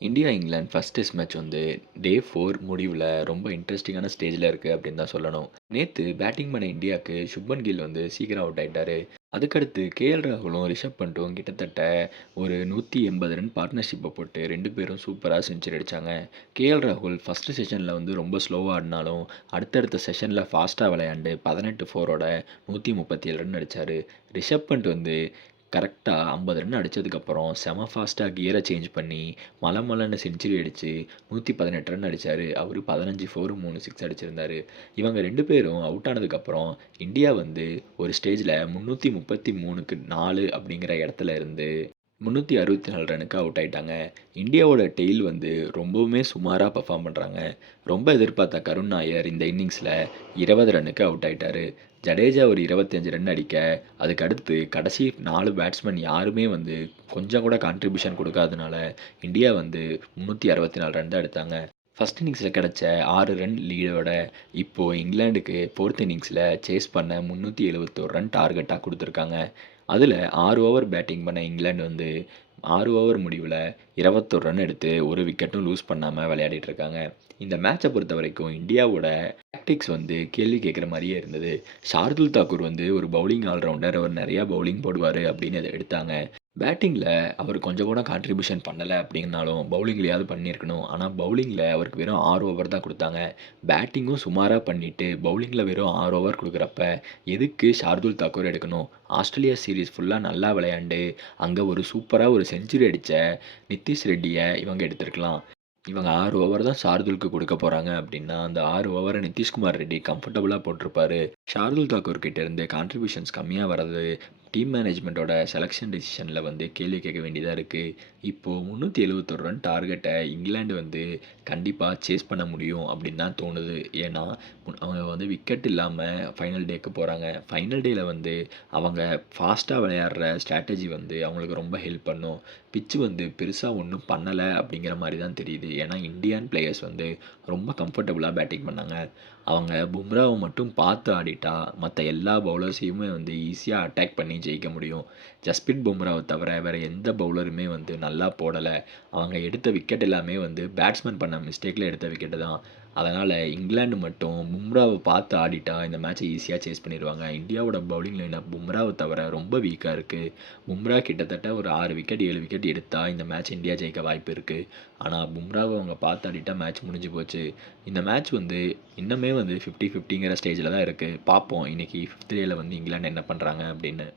India England first test match வந்து day four முடிவில் ரொம்ப இன்ட்ரெஸ்டிங்கான ஸ்டேஜில் இருக்குது அப்படின்னு தான் சொல்லணும். நேற்று பேட்டிங் பண்ண இந்தியாவுக்கு சுப்மன் கில் வந்து சீக்கிரம் அவுட் ஆயிட்டாரு. அதுக்கடுத்து கேஎல் ராகுலும் ரிஷப் பண்ட்டும் கிட்டத்தட்ட ஒரு நூற்றி எண்பது ரன் பார்ட்னர்ஷிப்பை போட்டு ரெண்டு பேரும் சூப்பராக செஞ்சுரி அடித்தாங்க கேஎல் ராகுல் ஃபஸ்ட்டு செஷனில் வந்து ரொம்ப ஸ்லோவாக ஆடினாலும் அடுத்தடுத்த செஷனில் ஃபாஸ்ட்டாக விளையாண்டு பதினெட்டு ஃபோரோட நூற்றி முப்பத்தி ஏழு ரன் அடித்தார் ரிஷப் பண்ட் வந்து கரெக்டாக ஐம்பது ரன் அடித்ததுக்கப்புறம் செம ஃபாஸ்ட்டாக கியரை சேஞ்ச் பண்ணி மலை மலைன்னு செஞ்சுரி அடித்து நூற்றி பதினெட்டு ரன் அடித்தார் அவர் பதினஞ்சு ஃபோரு மூணு சிக்ஸ் அடிச்சிருந்தார். இவங்க ரெண்டு பேரும் அவுட் ஆனதுக்கப்புறம் இந்தியா வந்து ஒரு ஸ்டேஜில் முந்நூற்றி முப்பத்தி மூணுக்கு நாலு அப்படிங்கிற இடத்துல இருந்து முந்நூற்றி அறுபத்தி நாலு ரனுக்கு அவுட் ஆகிட்டாங்க இந்தியாவோட டெய்ல் வந்து ரொம்பவுமே சுமாராக பர்ஃபார்ம் பண்ணுறாங்க ரொம்ப எதிர்பார்த்த கருண் நாயர் இந்த இன்னிங்ஸில் இருபது ரன்னுக்கு அவுட் ஆகிட்டாரு ஜடேஜா ஒரு இருபத்தஞ்சு ரன் அடிக்க அதுக்கு அடுத்து கடைசி நாலு பேட்ஸ்மேன் யாருமே வந்து கொஞ்சம் கூட கான்ட்ரிபியூஷன் கொடுக்காதனால இந்தியா வந்து முந்நூற்றி அறுபத்தி நாலு ரன் தான் எடுத்தாங்க. ஃபஸ்ட் இன்னிங்ஸில் கிடச்ச ஆறு ரன் லீடோட இப்போது இங்கிலாண்டுக்கு ஃபோர்த் இன்னிங்ஸில் சேஸ் பண்ண முந்நூற்றி எழுபத்தோரு ரன் டார்கெட்டாக கொடுத்துருக்காங்க. அதில் ஆறு ஓவர் பேட்டிங் பண்ண இங்கிலாந்து வந்து ஆறு ஓவர் முடிவில் இருபத்தொரு ரன் எடுத்து ஒரு விக்கெட்டும் லூஸ் பண்ணாமல் விளையாடிட்டு இருக்காங்க. இந்த மேட்சை பொறுத்த வரைக்கும் இந்தியாவோட டாக்டிக்ஸ் வந்து கேள்வி கேட்குற மாதிரியே இருந்தது. ஷார்துல் தாக்கூர் வந்து ஒரு பவுலிங் ஆல்ரவுண்டர் அவர் நிறையா பவுலிங் போடுவார் அப்படின்னு அதை எடுத்தாங்க. பேட்டிங்கில் அவர் கொஞ்சம் கூட கான்ட்ரிபியூஷன் பண்ணலை அப்படின்னாலும் பவுலிங்லையாவது பண்ணியிருக்கணும். ஆனால் பவுலிங்கில் அவருக்கு வெறும் ஆறு ஓவர் தான் கொடுத்தாங்க. பேட்டிங்கும் சுமாராக பண்ணிவிட்டு பவுலிங்கில் வெறும் ஆறு ஓவர் கொடுக்குறப்ப எதுக்கு ஷார்துல் தாக்கூர் எடுக்கணும்? ஆஸ்திரேலியா சீரீஸ் ஃபுல்லாக நல்லா விளையாண்டு அங்கே ஒரு சூப்பராக ஒரு செஞ்சுரி அடித்த நிதிஷ் ரெட்டியை இவங்க எடுத்திருக்கலாம். இவங்க ஆறு ஓவர் தான் ஷார்துலுக்கு கொடுக்க போகிறாங்க அப்படின்னா அந்த ஆறு ஓவரை நிதிஷ்குமார் ரெட்டி கம்ஃபர்டபுளாக போட்டிருப்பாரு. ஷார்துல் தாக்கூர் கிட்டேருந்து கான்ட்ரிபியூஷன்ஸ் கம்மியாக வர்றது டீம் மேனேஜ்மெண்ட்டோட செலெக்ஷன் டெசிஷனில் வந்து கேள்வி கேட்க வேண்டியதாக இருக்குது இப்போது முந்நூற்றி எழுபத்தொரு ரன் டார்கெட்டை இங்கிலாந்து வந்து கண்டிப்பாக சேஸ் பண்ண முடியும் அப்படின்னு தான் தோணுது. ஏன்னா அவங்க வந்து விக்கெட் இல்லாமல் ஃபைனல் டேக்கு போகிறாங்க ஃபைனல் டேயில் வந்து அவங்க ஃபாஸ்ட்டாக விளையாடுற ஸ்ட்ராட்டஜி வந்து அவங்களுக்கு ரொம்ப ஹெல்ப் பண்ணும். பிச்சு வந்து பெருசாக ஒன்றும் பண்ணலை அப்படிங்கிற மாதிரி தான் தெரியுது. ஏன்னா இந்தியன் பிளேயர்ஸ் வந்து ரொம்ப கம்ஃபர்டபுளாக பேட்டிங் பண்ணாங்க. அவங்க பும்ராவை மட்டும் பார்த்து ஆடிட்டா மற்ற எல்லா பவுலர்ஸையுமே வந்து ஈஸியாக அட்டாக் பண்ணி ஜெயிக்க முடியும். ஜஸ்பிரிட் பும்ராவை தவிர வேறு எந்த பவுலருமே வந்து நல்லா போடலை. அவங்க எடுத்த விக்கெட் எல்லாமே வந்து பேட்ஸ்மேன் பண்ண மிஸ்டேக்கில் எடுத்த விக்கெட்டு தான். அதனால் இங்கிலாந்து மட்டும் பும்ராவை பார்த்து ஆடிட்டா இந்த மேட்ச்சை ஈஸியாக சேஸ் பண்ணிடுவாங்க. இந்தியாவோட பவுலிங் லைனப் பும்ராவை தவிர ரொம்ப வீக்காக இருக்குது பும்ரா கிட்டத்தட்ட ஒரு ஆறு விக்கெட் ஏழு விக்கெட் எடுத்தால் இந்த மேட்ச் இந்தியா ஜெயிக்க வாய்ப்பு இருக்குது ஆனால் பும்ராவை அவங்க பார்த்து ஆடிட்டா மேட்ச் முடிஞ்சு போச்சு. இந்த மேட்ச் வந்து இன்னுமே வந்து ஃபிஃப்டி ஃபிஃப்டிங்கிற ஸ்டேஜில் தான் இருக்குது பார்ப்போம். இன்றைக்கி ஃபிஃப்த் டேயில் வந்து இங்கிலாந்து என்ன பண்ணுறாங்க அப்படின்னு.